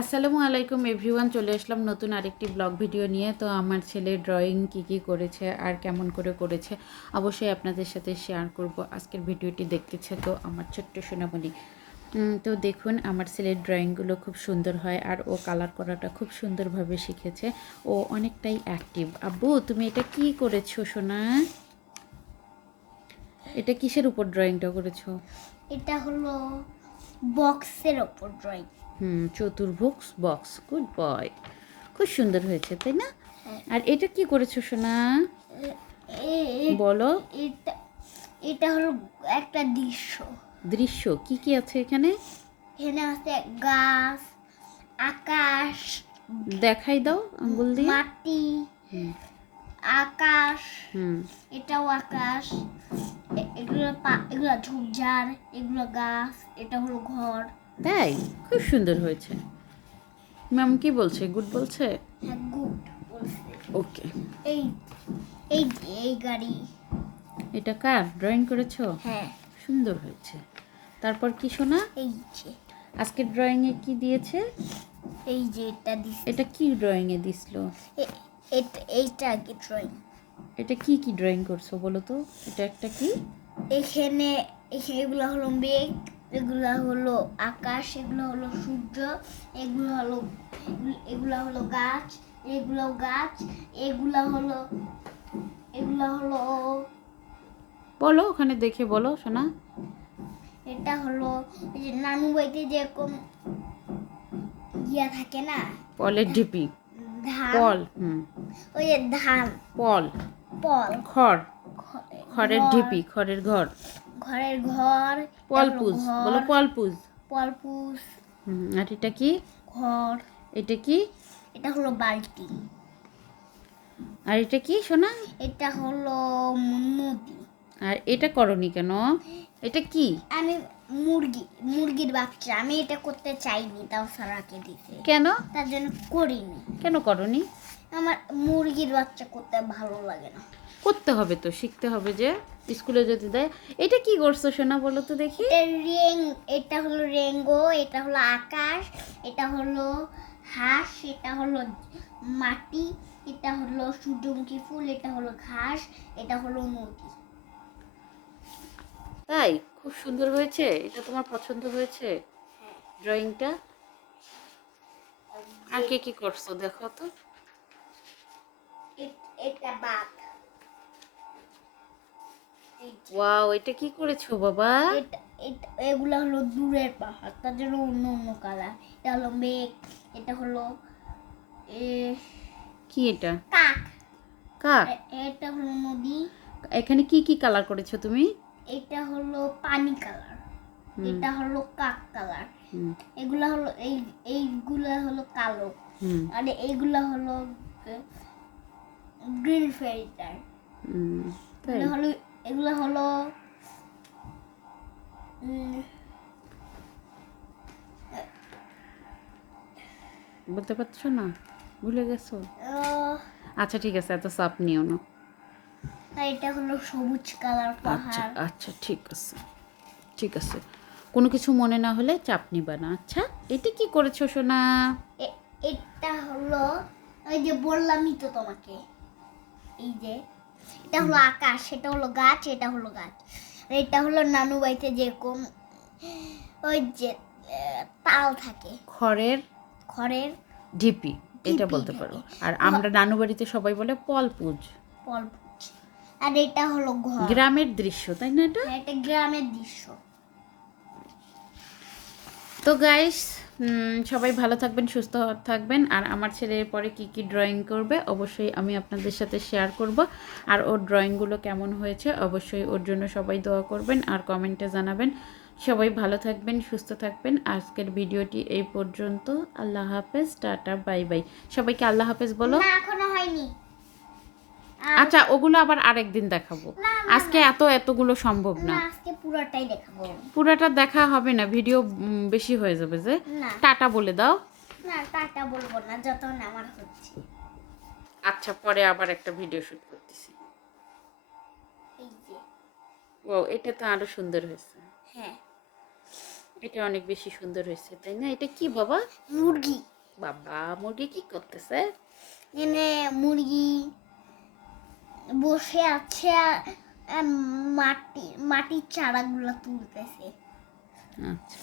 আসসালামু আলাইকুম এভরিওয়ান চলে আসলাম নতুন আরেকটি ব্লগ ভিডিও নিয়ে। তো আমার ছেলে ড্রয়িং কি কি করেছে আর কেমন করে করেছে, অবশ্যই আপনাদের সাথে শেয়ার করব আজকের ভিডিওটি দেখতেছে তো আমার ছোট্ট সোনামণি। তো দেখুন, আমার ছেলের ড্রয়িংগুলো খুব সুন্দর হয় আর ও কালার করাটা খুব সুন্দরভাবে শিখেছে। ও অনেকটাই অ্যাক্টিভ আব্বু, তুমি এটা কি করেছ সোনা? এটা কিসের উপর ড্রয়িংটা করেছ? এটা হলো বক্সের ওপর ড্রয়িং হুম চতুর্ভুজ বক্স গুড বয় খুব সুন্দর হয়েছে তাই না? হ্যাঁ। আর এটা কি করেছ সোনা? বলো। এটা এটা হলো একটা দৃশ্য। দৃশ্য কি কি আছে এখানে? এখানে আছে গাছ আকাশ দেখাই দাও আঙ্গুল দিয়ে। মাটি। হুম, আকাশ। হুম। এটাও আকাশ। এগুলো এগুলো ঝোপঝাড় এগুলো গাছ এটা হলো ঘর। তাই? খুব সুন্দর হয়েছে। ম্যাম কি বলছে? গুড বলছে? হ্যাঁ গুড বলছে। ওকে। এই এই এই গাড়ি। এটা কার? ড্রয়িং করেছ? হ্যাঁ। সুন্দর হয়েছে। তারপর কি শোনা এই যে। আজকের ড্রয়িংয়ে কি দিয়েছে? এই যে এটা দিছে এটা কি দিছিল এ- এটা এইটা আগে ড্রয়িং এটা কি কি ড্রয়িং করছ বলো তো? এটা একটা কি? এখানে এগুলো হলো মেঘ এগুলো হলো আকাশ এগুলো হলো সূর্য এগুলো হলো এগুলো হলো গাছ এগুলো গাছ এগুলো হলো এগুলো হলো বলো ওখানে দেখে বলো শোনা এটা হলো নানু বাড়িতে যেরকম ইয়া থাকে না? পলের ঢিপি। পল। হুম। ওই যে ধান। পল। পল। খড়। খড়ের ঢিপি খড়ের ঘর। ঘরের ঘর পলপুজ বলো পলপুজ। পলপুস হুম আর এটা কি? ঘর। এটা কি? এটা হলো বালতি। আর এটা কি শোনা এটা হলো নদী আর এটা করনি কেন? এটা কি? আমি মুরগি মুরগির বাচ্চা। আমি এটা করতে চাইনি তাও সারাকে দিতে কেন? তার জন্য করিনি। কেন করনি? আমার মুরগির বাচ্চা করতে ভালো লাগে না। করতে হবে তো শিখতে হবে যে স্কুলে যদি দেয়। এটা কি করছ শোনা বলো তো দেখি। রেং এটা হলো রেঙ্গো এটা হলো আকাশ এটা হলো হাঁস এটা হলো মাটি এটা হলো সূর্যমুখী ফুল এটা হলো ঘাস এটা হলো নদী তাই? খুব সুন্দর হয়েছে? এটা তোমার পছন্দ হয়েছে? ড্রয়িংটা আর কে কি করছ? দেখো তো। এটা বাঘ। ওয়াও এটা কি করেছ বাবা? এটা হলো দূরের পাহাড়। তার জন্য অন্য অন্য কালার এটা হলো মেঘ এটা হলো এ, কি এটা? কাক। কাক? এটা হলো নদী। এখানে কি কি কালার করেছ তুমি? এটা হলো পানি কালার। এটা হলো কাক কালার। এগুলা হলো এই এইগুলা হলো কালো। আর এইগুলা হলো গ্রিন ফেরিটার। হলো এগুলো হলো বলতে পারছ না? ভুলে গেছো? আচ্ছা ঠিক আছে এত চাপ নিও না। এটা হলো সবুজ কালার আচ্ছা পাহাড়। আচ্ছা ঠিক আছে। ঠিক আছে। কোনো কিছু মনে না হলে চাপ নিবা না। আচ্ছা এটা কি করেছ সোনা? এটা হলো ওই যে বললামই তো তোমাকে। এই যে এটা হলো আকাশ এটা হলো গাছ এটা হলো গাছ। এটা হলো নানু বাড়িতে যেরকম ওই যে তাল থাকে। খড়ের? খড়ের ঢিপি এটা বলতে। পারো। আর আমরা নানু বাড়িতে সবাই বলে পলপুজ। পলপুচ আর এটা হলো ঘর। গ্রামের দৃশ্য তাই না এটা? এটা গ্রামের দৃশ্য। তো গাইস সবাই ভালো থাকবেন সুস্থ থাকবেন। আর আমার ছেলে পরে কি কি ড্রয়িং করবে অবশ্যই আমি আপনাদের সাথে শেয়ার করব। আর ওর ড্রয়িংগুলো কেমন হয়েছে অবশ্যই ওর জন্য সবাই দোয়া করবেন আর কমেন্টে জানাবেন। সবাই ভালো থাকবেন সুস্থ থাকবেন। আজকের ভিডিওটি এই পর্যন্ত। আল্লাহ হাফেজ টাটা বাই বাই। সবাইকে আল্লাহ হাফেজ বলো। এখনও হয়নি। আচ্ছা ওগুলো আবার আরেকদিন দেখাবো। আজকে এত এতগুলো সম্ভব না। আজকে পুরোটাই দেখাবো। পুরাটা দেখা হবে না ভিডিও বেশি হয়ে যাবে যে। টাটা বলে দাও। না টাটা বলব না যত আমার হচ্ছে। আচ্ছা পরে আবার একটা ভিডিও শুট করতেছি। এই যে। ও এটা তো আরও সুন্দর হয়েছে। হ্যাঁ। এটা অনেক বেশি সুন্দর হয়েছে তাই না? এটা কি বাবা? মুরগি। বাবা মুরগি কি করতেছে? এনে মুরগি বসে আছে মাটি মাটির চারাগুলো তুলতেছে। আচ্ছা।